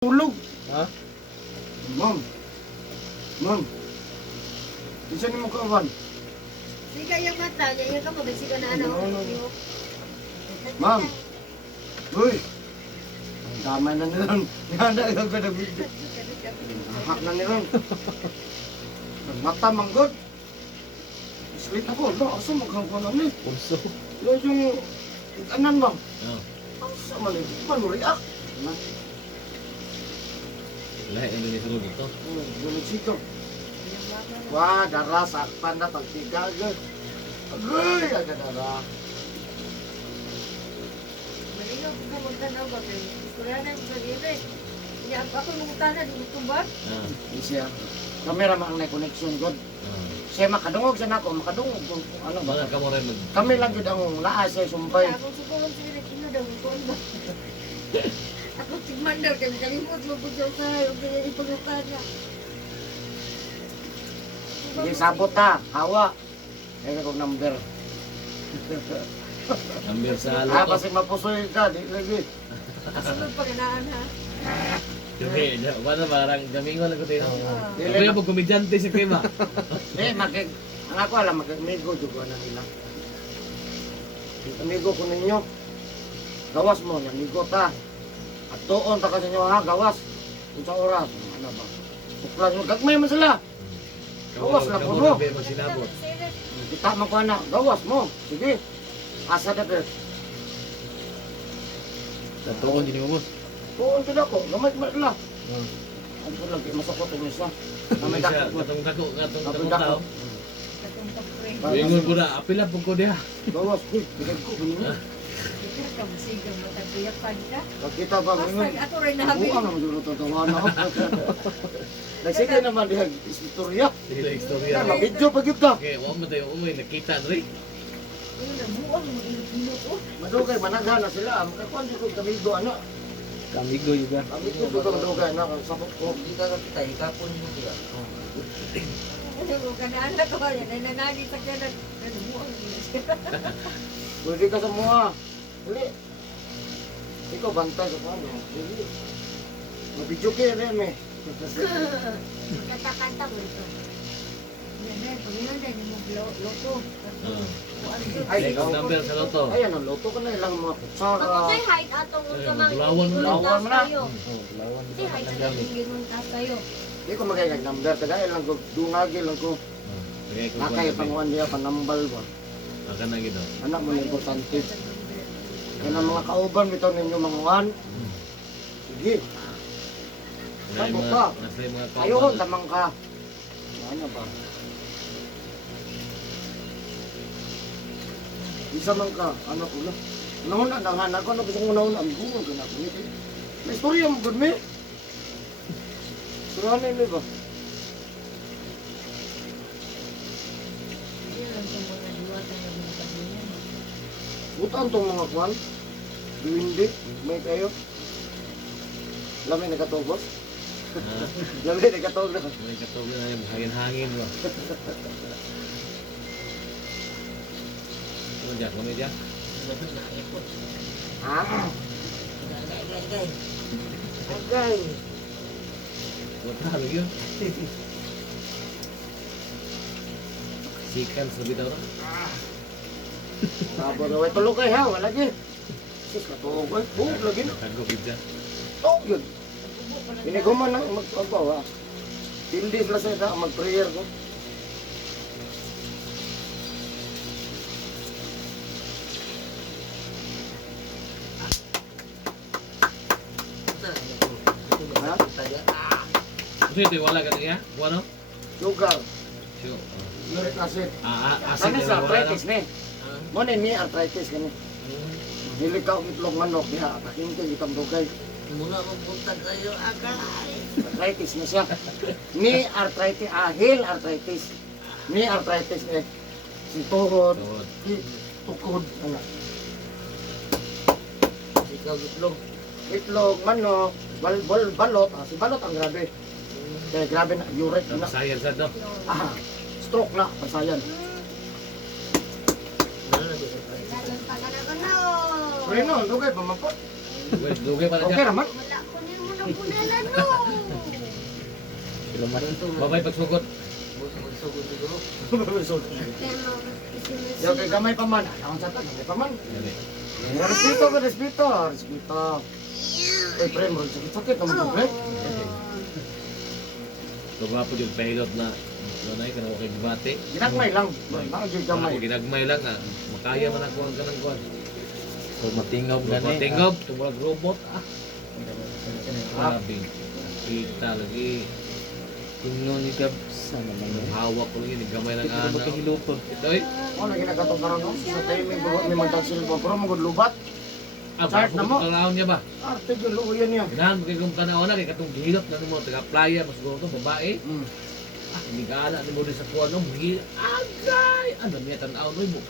Tulog. Ha? Ma'am. Ma'am. Isa ni mo kawan. Siga yung mata, yung ka mabisiga na ano. Ma'am. Uy. Ang damay na nilang. Nanda ka ka na video. Hak na nilang. Mata manggod. Sleep ako. Lo, asa magkakawan ni? Pulso. Lo yung anan ma'am. Oh. Asa man ni? Man react. Na. Lahat yang disuruh dito. Gulit sito. Wah, darah sakpan na pagtiga agad. Agay, agad darah. Malinaw ko ka magtanaw ba kayo? Istorya na yung sarili. Hindi ako nungutan na, di tumbag. Ah. Siya. Kamera man ang connection god. Ah. Siya makadungog siya nako, makadungog kung ano ba. Mga kamu rin mag... Kami lang gid ang naa siya sumpay. Ako siguro sila kino daw kung ba. Ako tigman daw kami kalimot mo po sa hayop kaya ipagutan niya. Sige sabot ta, hawa. Kaya kong number. Ambil sa Ah, luto. kasi mapusoy ka, di lagi. Kasunod pa ganaan ha. Hindi, wala barang gamingon lang ko tayo. Dili Ako yung pagkomedyante sa kema. Eh, ang ako alam, mag-amigo juga na nila. Amigo ko ninyo. Gawas mo, amigo ta. At doon ta kasi nyo ha, gawas. Kung sa oras, ano ba? Buklan nyo, gagmay man sila. Gawas lang po, no? Kamu magsinabot. Kita mo na, gawas mo. Sige. Asa na pe. Tatuon din mo. Doon sila ko, gamay sila. Ano ko lang, masakot ang isa. Gamay dako ko. Katong dako, katong Gamay katong dako. tao. Katong kapre. Ingon ko na, apila po ko diha. Gawas, bigay ko. Ganyan. Ikaw ka masigang matagbiyapan ka. Pagkita ba, Basta ganyan. ako rin nahabi. Buang naman yung tatawa na ako. Nagsige naman diha istorya. Sila istorya. Kaya mabidyo pa kita. Okay, wala mo tayo umuwi, nakita rin. Ayun na, buang mo ilot oh. Madugay, managana sila. Makakuan di ko kamigo, ano? Kamigo juga. Kamigo ko ka madugay, ano? Sabot ko. Hindi ka kita, ikapon mo sila. Ano mo ganaan na ko yan. Nananagi sa kanan. Ano buang mo siya. Pwede ka sa mga. Dili. Ikaw bantay sa kanya. Dili. Mabidyo kayo rin eh. Kanta-kanta mo ito. Yan na, paginoon na, hindi mo loto. Buwan doon. Ay, Ay, ikaw. number sa loto. Ayan, ang loto ka na ilang mga kutsara. Kapag height atong kamang Bulawan mo na. Bulawan mo na. kayo. Kasi height atong ginuntas kayo. Di ko magiging number. Tagay lang ko. Dungagi lang ko. Nakay panguan niya, panambal ba. Akan na gitu. Anak mo na importante. Yan ang mga kauban bitaw ninyo manguan. Sige. Sabot ka. Nasa yung mga Ayun, tamang ka. Ano ba? Isa man ka, anak ko na. Nauna, nanganak ko, gusto ko nauna, ang bunga ka na. May istorya mo, good me? Surahan na ba? Yan lang itong mga diwata na binatabihan. Butaan tong mga kwan. Duwindi, may kayo. Lamay nagkatubos. Lamay nagkatubos. May katuloy na yung hangin-hangin ba. Ano dyan? Kami dyan? Ah, Gay. agay. Buat hal yun. Sikan sabi daw rin. Sabo na, way tulog kayo ha, wala lagi. Sus, katulog ay, buhog lagi na. Tago bidya. Tawag yun. Piniguman na magpagbawa. Hindi sila sa mag-prayer ko. Ha? Kasi ito wala ka niya? Ano? Sugar, Sure. uric acid. Asin Kani na sa wala arthritis ni. Mo ni arthritis kani. Dili ka og itlog manok diha, atakin ko itong dugay. Muna magpunta kayo akay. Arthritis na siya. Ni arthritis, heel arthritis. Ni arthritis eh. Si tuhod, Tuhod. si tukod, ano. Ikaw gitlog. Itlog, manok, balot, si balot ang grabe. Kaya grabe na, uric na. Sayan sa to. Ah, stroke na, pasayan. Dalan pa ka na ko no. Pero no, dugay pa man po. Dugay pa na Okay dyan. raman. Wala ko niyo muna ng punanan mo. Sila man. Babay pagsugod. Magsugod siguro. Yo kay gamay pa man. Ako sa ta, gamay pa man. Dali. Respeto ko, respeto. Respeto. Uy, pre, mo sakit naman ko, pre. Tuwa po yung pilot na nanay ka na kay Gibate. Ginagmay lang. Nakagay gamay. Ako ginagmay lang ah. Makaya man ang kuwan ka ng kuwan. So matingaw gani. Matingop, tumulag robot ah. Grabe. Kita lagi. Tingaw ni Gab sa naman yun. Hawak ko lagi, gamay ng Ito ba ana. kahiluto? Ito eh. Ako na ginagatoong karon no. Sa timing ko may magtagsil ko pero magud lubat. Ah, Chart na mo. Kalahon niya ba? Arte yung luyan niya. Ganahan mo kay kung tanaw na kay katong gihilot na mo taga playa mas siguro to babae. Mm. Ah, hindi ka ana ni mo din sa kuwan no. Agay! Ano niya tanaw mo?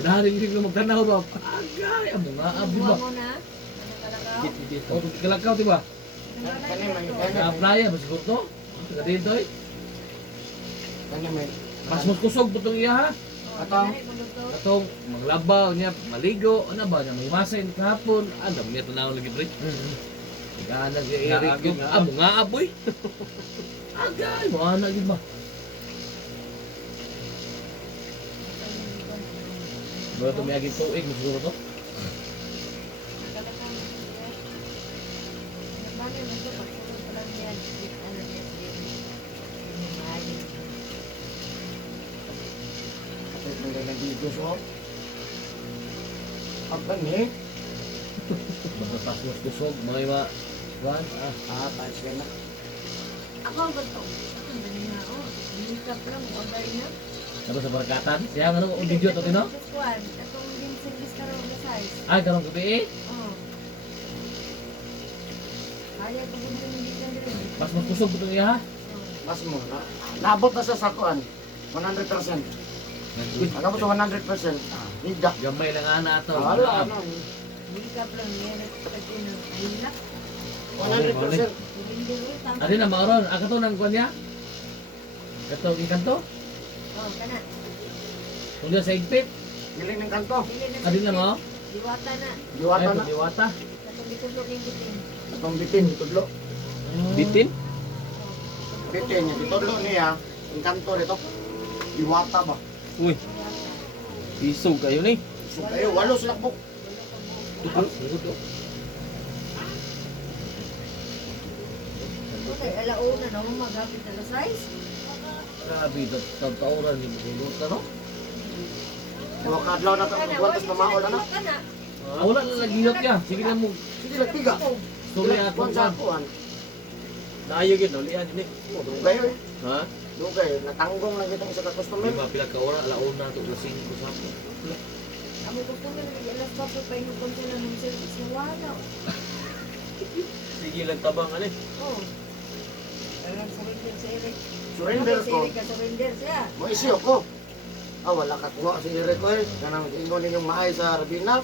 Ganahan rin ko magtanaw ba? Agay! Amo nga abi ba? Buwan mo na. Ano kalakaw? Dito dito. O kung kalakaw di ba? Kani may Sa playa mas siguro to. Taga dito eh. kani may. Mas kusog po itong iya ha. Atong Atong maglabaw niya, maligo, ano ba niya, may masin kahapon, alam niya tanaw lagi pre. Gana si Eric Naagin yung nga. amo nga aboy. Agay, mo ana gid ba? Bro, to may aging tuig, mas siguro to. may nagigos ko. Ang kani. Magpapas mas kusog, mga iba. Kuan, Tayo siya na. Ako ba to? Ang dali na ako. Makeup lang, order na. ano sa barakatan? Siya ano, ang video to tino? Squad, atong din service na rin na size. Ay, karong gabi eh. Oh. Kaya ko din hindi ka rin. Mas kusog po itong iya ha. Mas mo na. Naabot na sa sakuan. 100%. Nagabot sa 100%. Higda. Gamay lang ana ato. Wala ano. Makeup lang, meron pa din ng hilak. 100%. Hindi rin, tama. Adi na maron, ako to nang kuan niya. Kato ikanto. Oh, kana. Kung diyan sa igpit, Giling ng kanto. Dili na adi na mo. Diwata na. Diwata Ay, na. diwata. Katong dito ko yung bitin. Atong bitin, tudlo. Bitin? Bitin niya, tudlo niya. Ang kanto nito. Diwata ba? Uy. Piso kayo ni. So kayo, walo sila po. Okay, alauna na mo maghapit na size. Grabe, tauran ni Bukulot no? Mga kadlaw na ito, magwantas na maol na. Kana. Ah, wala na lagiyot ka. Sige na mo. Sige lang, tiga. Tuloy ako Kuwan sa kuwan. Naayo gid no lian ni. Dugay eh. Ha? Dugay, natanggong lang itong isa ka customer. Lima pila ka ora, alauna to lasing ko sa ako. Amo ko po na alas pa po pa yung konsen ng service na wala. Sige lang tabang ani. Oh. Alam surrender sa Eric. Surrender ko. Surrender siya. Mo isi ako. Wala ka kuha si Eric ko eh. Kanang ingon ninyong maay sa Rabina.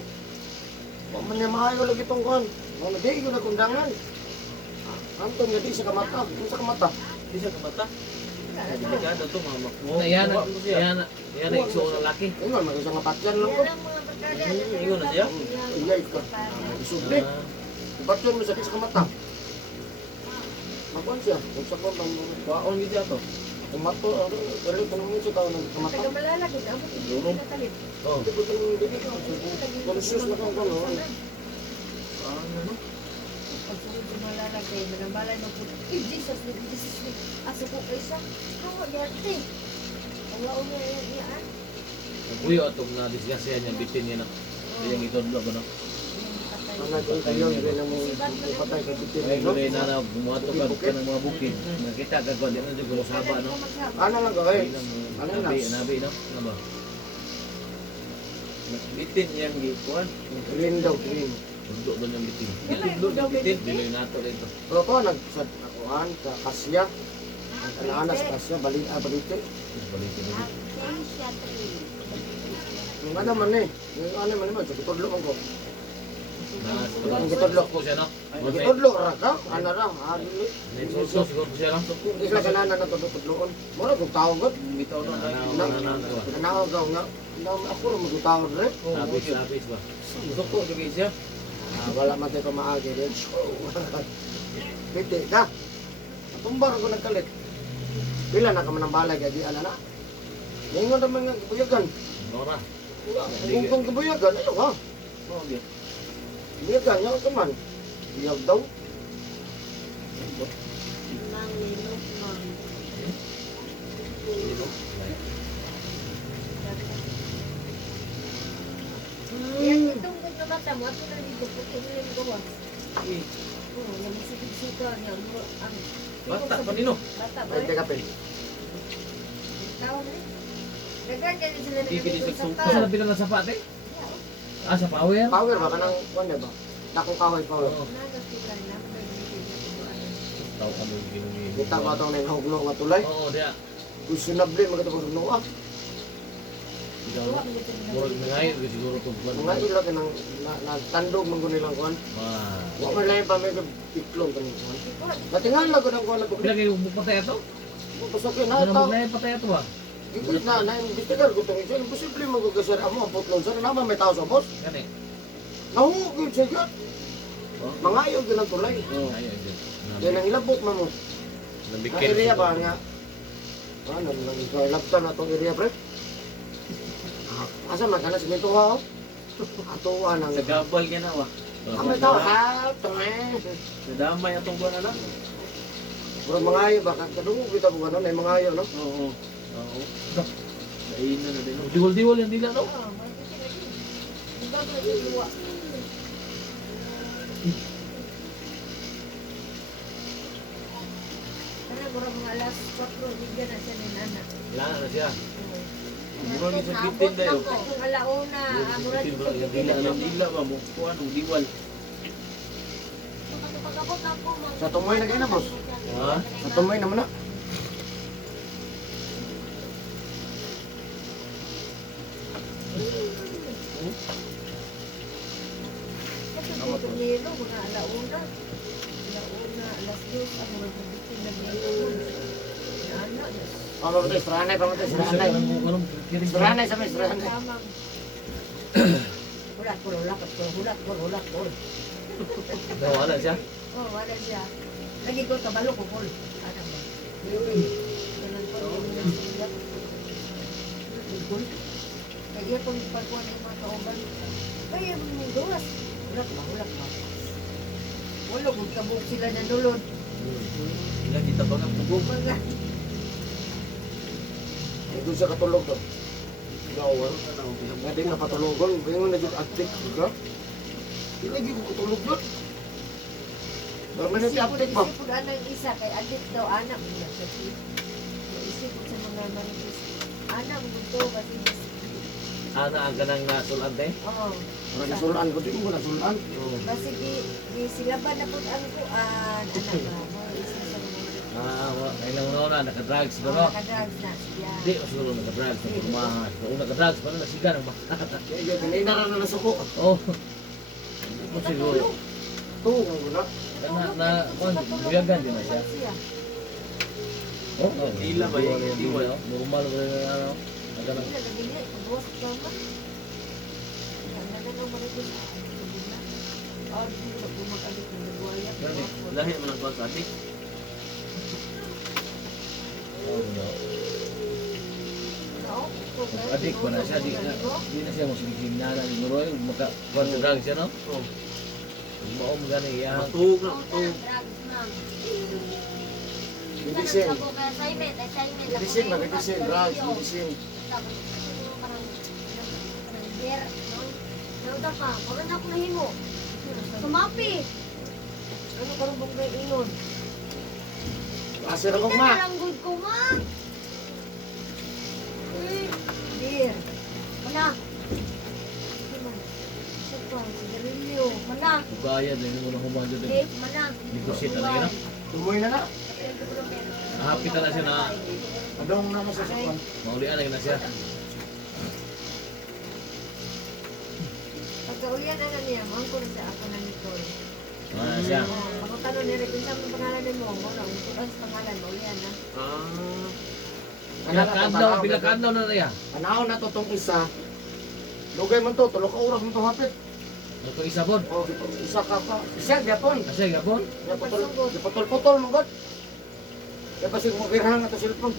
Huwag man niya maay ko lagi itong kuhan. Mga di ko nagundangan. Anton nga di sa kamata. Di sa kamata. Di sa kamata. Delikado to mama. Yan na ikso ng laki. Ingon, mag-isang mapatyan lang ko. Yan ang mga barkada. Ingon na siya? Iyay ka. Isubli. Ipatyan mo sa di sa kamata. Magkuhan siya. Kung sa kuhan, baon gid ato. Kumato, pero tanong mo siya tao ng kamata. Taga malala gid amo Duro. kita kalit. Oh. Ito ko itong dili ko. Conscious na kang kuhan. Ano? Pagsunod sa malala kay manambalay mo po. Jesus, Jesus. Aso ko kay siya. Hawa yate. Wala o niya yan. Uy, atong na disgusya niya bitin niya na. Yung itodlo ba no? Ang nagkakayon, hindi na mo ipatay ka bitin. Ay, gulay na na bumato ka ng mga bukid. Nakita ka ko, di na dyan gulo saba no? Ano lang ka eh? Ano na? Nabi no? Ano ba? Bitin yang gikuan. Green daw, green. Tundo doon yung bitin. Tudlo na bitin. Diloy nato dito. Pero ko, nagsakuhan sa kasya. Ang kalahanas sa kasya, balitin. Balikin na Yung ano man eh. Yung ano man naman, sa kitudlo man ko. Ang gitodlo ko siya no? Ang kitudlo ra ka, ano ra, hadili. Nitsulso siguro ko siya no? Isla ka na na tutudloon. Mura kung tawag ko. Bitaw na na. Nanawag daw nga. Ako rin magutawag rin. Lapis ba? Suko jud siya. Wala man tayo maagi rin. Piti ka. Tumbar ko nagkalit. Pila na ka man ang balay kaya di ala na. Ngayon naman nga kabuyagan. Nora. Kung kabuyagan, ano ka? Oh, okay. Kabuyagan, yan ka man. Iyag daw. Nang nilok man. Yan itong kung mata mo, ato na dito, puti mo yung gawa. Oo, yung sikip-sika niya, ang... Bata pa nino. Bata ba? Ay, teka, Pil. Tao na eh. Dagan ka din sila Bibili nagagawin sa sa Asa tao. na pila ng sapate? Ah, sa power? Power ba? Kanang, ano ba? Dakong kaway power. Oo. Nana sila na, may bibigyan na tubuan. Tao kami ginumi. Kita ko itong nahugno nga tulay. Oo, dia. Gusto na blin, magkatapos ng nuwa. Ikaw Tuwa na. mo dito Murag na ngayon, kasi siguro ito buwan. Mga ilo ka nang nagtandog man ko nilang kuhan. Ah. Wa man lang pa may iklong kanang kuhan. Natingal lang ko ng kuhan na Pila bukli. kayo patay ito? Pasakin na Ano ito. mo na patay ito ba? Gigit na, na-investigar ko itong isa. Imposible magagasar amo ang putlon. Sana naman may tao sa boss. Gani. Nahugod siya dyan. Mga ayaw ganang tulay. Oo. Ay, ay, ay. Kaya nang ilabot man mo. Nabikir. Ang area ba nga? Ano, nang ilabtan na itong area, pre? Asa man ka na simento ha? Atuan ang... Sa gabal niya na wa. Ang may tao, ha? Tangay. Nadamay atong buwan na lang. Pero mga ayaw ba? Kadungog kita po gano'n, may mga ayaw, no? Oo. Oo. Dainan na din. Diwal-diwal yung dila, no? Oo, may bibigyan na din. Diba ba yung luwa? Kana murag mga alas 4, bigyan na siya ni Nana. Wala na siya. Mura ni sa bitin dayo. Kung alauna, murag yung Yung Dila bigyan ng dila ba mo? Kuan og diwal. Sa tumoy na kayo na, boss. Ha? Sa tumoy naman na. Itong yelo, mga alauna. Alauna, alas 2, ang mga bitin na yelo. Nana, Pamatay, seranay, pamatay, seranay. Anong kiring? Seranay sa may seranay. tamang. Hulat ko, hulat ko, hulat ko, hulat ko. Wala siya. Oh, wala siya. Lagi ko kabalo ko, Paul. Ano ba? Ganun po, yung nasilat. Kaya kung pagkuha na yung mga kauban, kaya mo duwas. Hulat ba? Wala, kung kabuk sila na dulod. Ila kita ba nga pugog. Mga, Ay, doon siya katulog to. Gawal na na. Nga din napatulogon, ngayon na dito active ka. Hindi lagi ko katulog doon. Dami na ti-active ba? isip ko anang isa, kay adit daw anak mo na siya. Isip ko sa mga manipis. Anak mo to, kasi mas, Ana ang ganang nasulante. oh. Para nasulaan ko, di mo nasulaan. Kasi di sila ba na po ang kuan, anak ba? Mga isa sa mga Kailang una, naka-drugs ba, no? nakadrugs na siya. Hindi, o siguro naka-drugs. Kung naka-drugs, paano nasiga ng bata? Kaya kanina na nasuko. Oo. O siguro. Tungo mo na. Buyagan din na siya. Oo. Dila ba yung diwal? Normal ba yung ano? Ang ganang. Hindi, lagi niya, pagbuwas ka ba? Yan na lang ang manipis. Oh, di mo na bumag-alit ng nagwaya. Lahi man ang kuan sa adik. Adik ba na siya? Di na siya masigiging nana ni Muroy. Maka-kuhan sa drugs siya, no? Oh. Maom gani iya. Matuog na, matuog. Medicine. Medicine ba? Medicine, drugs, medicine. Sumapi! Ano karong bang ingon? Asir ako ma. Nalanggod ko, ma! Beer. Mana? Sipang, sigarilyo. Mana? Bayad na yung unang humando din. Vape, mana? Negosyate na lang yun, no? Tumoy na na. Happy na siya na Adong na masasakwan. maulian na siya. Pagkaulian na niya, mahal ko na siya ako na Nicole. Siya. Ako tanong nila, kung saan ang pangalan mo? Ano, ang pangalan, maulian na. Pila kadlaw na niya. Panahon na to tong isa. Lugay man to, 3 ka oras man to hapit. Ito isa po. O, isa ka pa. Isa, gyapon. Kasi gapon. Putol-putol mo god. Kaya pa siya mukirhan na ito cellphone.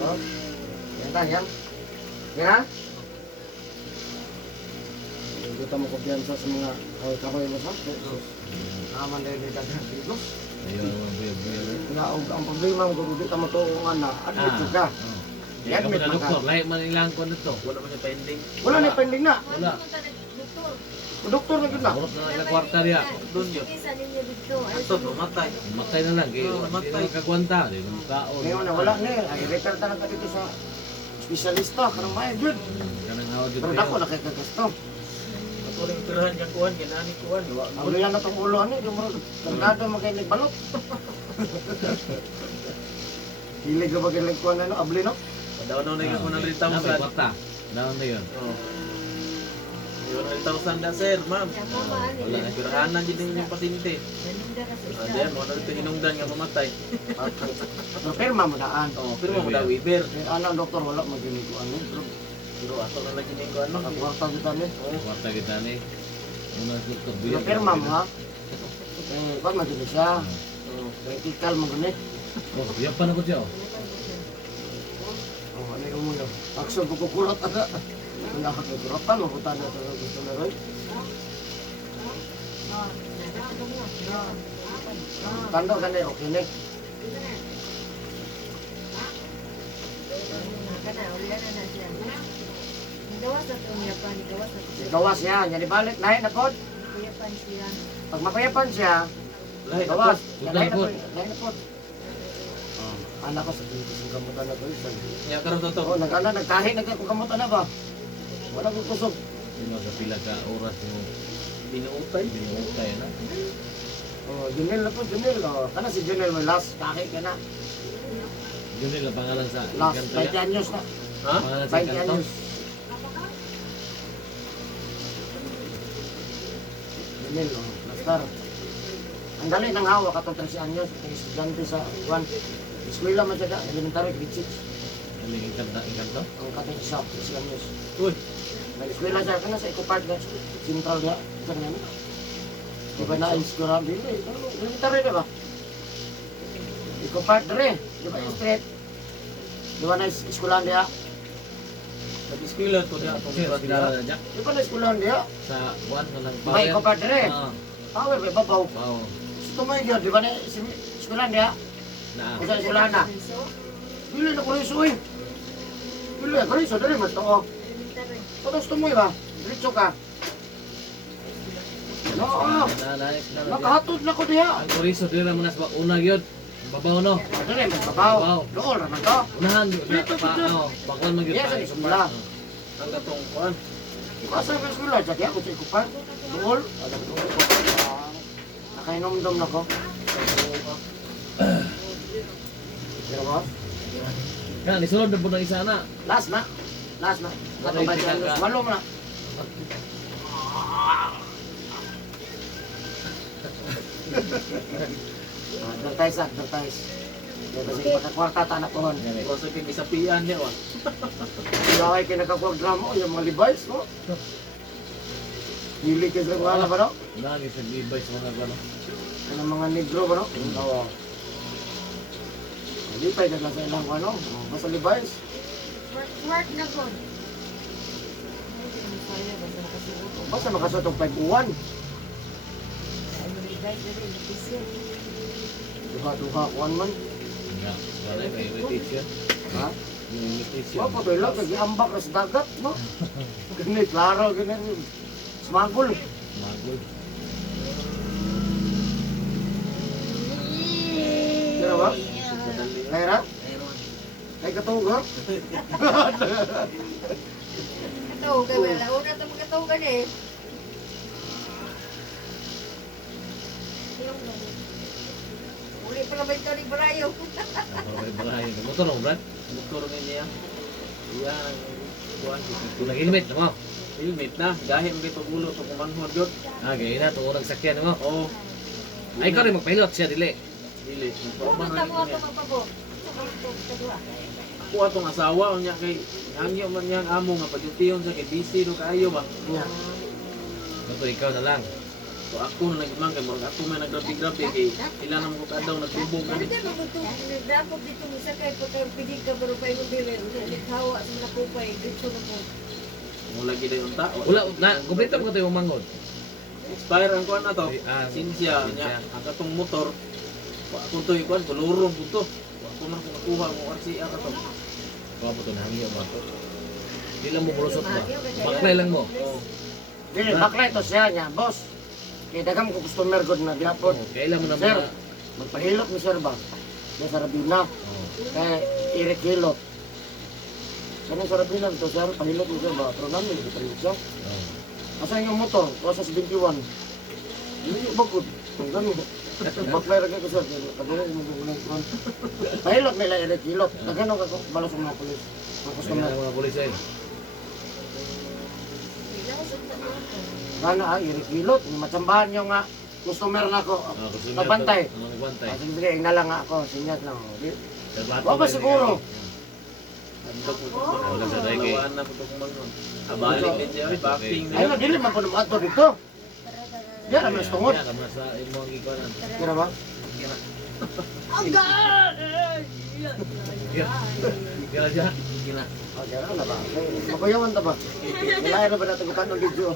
O, yan ta, yan. Yan ha? Hindi ka mo kumpiyansa sa mga kahoy mo sa. Naman dahil dito ang tigos. Ayun mga buya-buya. Ang problema mo kung dito mo ito nga na, ano ito ka? Yan mo na doktor. Lahat man ilang ko nito. Wala man yung pending. Wala na pending na. Wala. Doktor na yun na. Urot na ilang kwarta niya. Doon yun. Isa ninyo dito. Ito, pumatay. Matay na lang. Kaya Oo, hindi matay. na kagwanta. Hindi na kaon. Ngayon na wala na eh. Ay, refer talaga dito sa espesyalista. Karang maya, yun. Kanang hawad dito. Pero dako na kay kagasto. Ako rin tirahan niyang kuhan, ginani kuhan. Ang yan na itong ulo, ano, yung mga tangkado magkainig balot. Hilig ka magkainig ko ano, abli no? Daw-daw na yung 100,000. Kwarta. Daon na yun. Oo. Yung 100,000 na sir, ma'am. Wala na. Tirahanan din yung pasyente. Naninda ka sa Ah, isda. diyan, mo na ito hinungdan nga mamatay. Pero pirma mo daan. Oo, pero mo daw Weaver. Eh, ano, doktor, wala maginig ko ano. Pero ato na lagi ko ano. Ang kwarta kita ni. Kwarta kita ni. Una doktor. Pero pirma mo ha. Eh, pag maginig siya. Oo. Critical mo ganit. Oh, biyak pa na ko siya. Oh, ano yung umuyo? Action ko kukurot aga. Ang nakakakurotan, mabuta na ito gusto na rin. Tando ka na, okay na. Kana, ulian na siya. Gawas na ito niya pa, gawas na ito. Gawas niya, yan ibalik, lahat na pod. Kuyapan siya. Pag mapayapan siya, Lahat na gawas. po. Yan, lahat na pod. Anak ko sa gamutan na ito. Kaya karon to. Oo, nagkahit na ko gamutan na ba? Wala ko kusog. Sino sa pila ka oras mo Binuutay. binungutay na. Oh, Junel na po, Junel. Oh. Kana si Junel mo, last kahit ka na. Yun nila pangalan sa Last kanto 20 ya. anyos na. Ha? Pangalan sa 20 kanto. anyos. Junel, oh. Lastar. Ang dali ng hawak atong 13 anyos. Ang estudyante sa Juan. Eskwela man siya, elementary, grade 6. Aling ikanto. Ang kating isa, 13 anyos. Uy. Nag-eskwela siya, kana sa Eco Park na Central niya. Ito na namin. Di ba na eskwela? Elementary na ba? Eco Park dere. Di ba yung street? Di ba na eskwelahan diya? Nag-eskwela to niya atong Sino sila na Jack Di ba na eskwelahan diya? sa buwan na lang May Eco Park dere. Ah, Power ba? Babaw. wow. Ito mo yun, di ba na eskwelahan diya? Na. O sa eskwelahan na? Bili na kuriso eh. Bili na kuriso, dere mas to. Tapos tumoy ba? Diretso ka. Oo. Nakahatod na ko diya. Ang oriso dira mo na sa una gyud. Babaw no. Dere, mas babaw. Dool naman to. Unahan na pa bakwan man gyud Yes, tayo. sa eskwela. ang katong kuhan. Asa ka eskwela? Jadi ako sa ikupan. Dool. Nakainom-dom na ko. Pero boss, Kan isulod na po ng isa na. last na. Last na. Katong ba dyan? Walo na. Advertise, advertise. Kasi pagkakwarta tanak ko hon. O sa kinisapian niya wa. Laway kinakaprogram mo, yung mga Levi's mo. Hili ka sa mga ba no? Nani sa Levi's mga gano. Yung mga negro ba no? Oo. Lipay ka lang sa ilang ano, basta Levi's. Work na ko. Basta makasuot og 5 uwan. Duha-duha kuwan man. Ya, wala may invitation. Ha? Yung invitation. Wa pa lang kay ambak na sa dagat, no? Gani klaro gani. Smagol. Magul. Pero ba? Kaya ay katong ha? Kataw ka wala. Una ito magkataw ka eh. Uli pa naman ito ni Barayo. May barahay. Motor mo, Brad? Motor ni niya. Yan. Kuhan. Kung nag-helmet mo. Helmet na. Dahil mo kito ulo to kumanhod yun. Ah, gaya na. Tungo nagsakyan mo. Oo. Ay, ikaw rin magpilot siya, dili. Dili. Pumunta Nagpapamahan mo niya. ito magpabo. Sa mga ito, sa dua. ako atong asawa unya kay hangyo man yang amo nga pagutiyon sa kay busy do kaayo ba. Nya. Bato ikaw na lang. So ako na nagmang kay murag ako man nagrabi-grabi kay ila na mo ko kadaw nagbubog Ano ani. din maguto, nagdapog dito sa kay pagkapili ka pero pa yung bilen, hawa sa mga kupay, dito na po. Mo lagi dayon unta. Wala na, kumpleto ko tayo mangod. Expire ang kuan na to. Ah, Sinsya sinsya. nya ang katong motor. Wa ko to ikuan kolorong puto. Wa ko man ko nakuha mo RCR to. Kuha po ito na hangyo ba? Di lang mo bulusot ba? Baklay lang mo. Oh. Dili baklay to siya nya, boss. Kay daghang ko customer gud na gihapon. Oh, kailan mo na Sir, mga... magpahilot mi sir ba? Sa Sarabina. Oh. Kay irik hilot. Sa Sarabina to sir, pahilot mi sir ba? Pero namin gipahilot siya. Oh. Asa yung motor? Kuasa sa 21. Hindi bagod. Kung gano'n. Baklay rin ko sir. Kadulong mo gulay ko. Pahilot nila irik hilot. Nagano ka balas ng mga pulis. Mga Kaya customer. mga pulis ay. Gana irik hilot. Matsambahan nyo nga. Customer na ako. Nagbantay. Nagbantay. Sige, ingna lang nga ako. Sinyat lang. Dapat Wa ba siguro? Andog mo to. Wala sa daigay. Lawan na puto kung magnon. Abalik din siya, backing Ay, na. dili man po naman ato dito. Yan naman sa tungod. Kaya ka sa imong ikanan. Kira ba? Kaya dyan. Kina. O, kira na ba? Mabayawan ta ba? Nilaya na ba natin bukan ng video?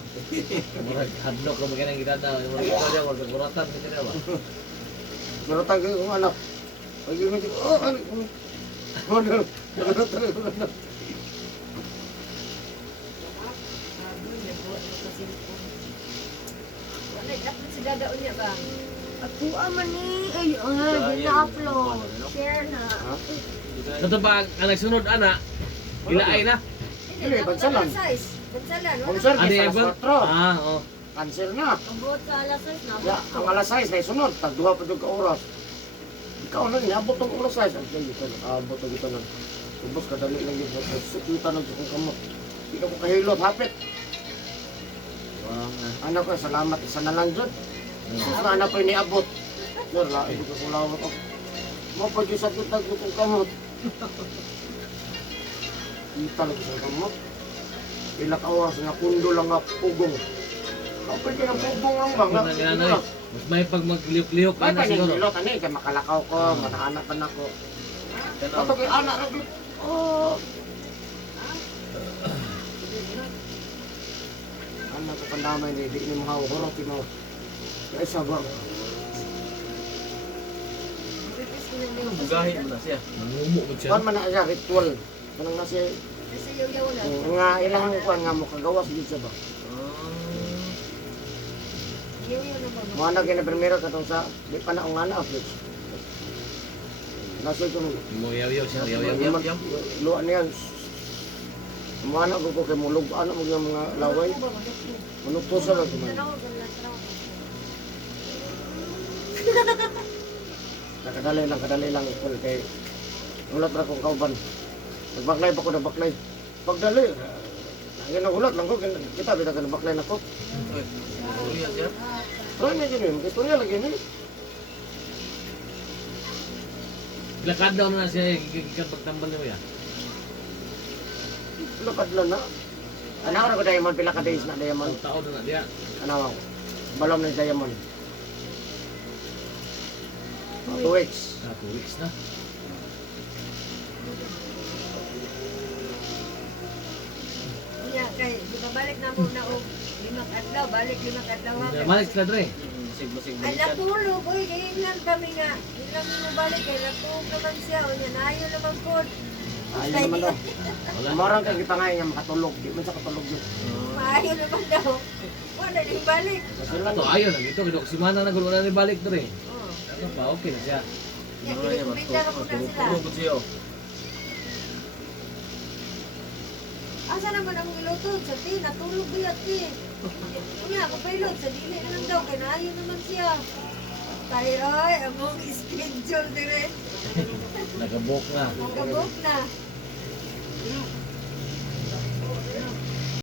Murag hadlok ka magandang kita na. Murag ikaw dyan. Murag kuratan. Kasi na ba? Narutang kayo kung anak. Pag yun hindi ko, oh, ano? Ano? Wala, dapat si dadaon niya ba? Ako aman ni ay gina-upload. Share na. Ha? Ito pa ang nagsunod, ana. Ilaay na. Dili, bansalan. Bansalan, Kung wala. sir, Ano di yung sa ibon? Ah, oo. cancel na. Ang buot sa alas 6 na. Ya, ang alas 6 na isunod, tagduha pa dyan ka oras. Ikaw na, niabot ang oras 6. Ang sayo, ito, abot ang ito lang. Ubus, kadali lang yun. Sukita ng sukong kamot. Hindi ka mo kahilot, hapit. Wow nga. Ano ko, salamat, isa na lang dyan. Sus na anak ko yung niabot. Sir, lain ko kulawat ako. Mapagyo sa kitag sukong kamot. Kita lagi sa kamot. Ilang oras na kundo lang nga pugong. Kapag ka ng pugong lang ba? Kung nangyanoy. Mas may pag magliyok-liyok ka Ay, na siguro. paningilot, ano eh, kaya makalakaw ko, mataanak pa na ko. Kapag yung anak na dito, oh. Anak ko pandamay ni, di ni mga uhurot, mo. Ay, sabang. Bugahin mo na siya. Nangumo ko siya. Kuan man na siya, ritual. Kanang nasi, Kasi yaw-yaw na. nga ilang kuan nga mo kagawas dito siya ba? Yaw-yaw na ba? Mga na gina-primero katong sa, di pa na ang anak, please. Nasi ko, Mo yaw-yaw siya. Yaw-yaw. luan niya. Mga anak ko kay mulog, ano mo yung mga laway. Manukto sa lang kuman. Kadali lang ikul kay ulat ra kong kauban. Nagbaklay pa ko na baklay. Pagdali, ginagulat lang ko, kita bita ka baklay na ko. Ulian siya. Try na yun, istorya lagi ni. Lakad daw na siya. Gigikan pagtambal niyo ya. Lapad lang na. Ano ko diamond, pila ka days na diamond. Taon na na diya. Ano, balom na diamond. 2 weeks. 2 weeks na. Iya, kay, di ba balik na mo na o 5 adlaw, balik 5 adlaw ha. Malik sila dre. Masig-masig Ay, balikan. natulog, oy, kaya ilan kami nga. Ilan mo balik, kaya natulog naman siya. O yan, ayaw naman po. Ayun naman daw. Wala. Marang kang kita ngayon nga makatulog. Di man sa katulog yun. Ayaw naman daw. Wala din balik. Kasi lang. Ito ayaw na dito. Kaya si Mana na gulo na rin balik dre. Oh. Ano pa? Okay na siya. Yan, pinagpinta na po na sila. Tulog siya. Asa naman ang ilutod sa ti, natulog ba yan ti? Kuya, ako pilot, sa dili na lang daw, kinayo naman siya. Tayo ay, among schedule dire. Nagabok na. Magabok na.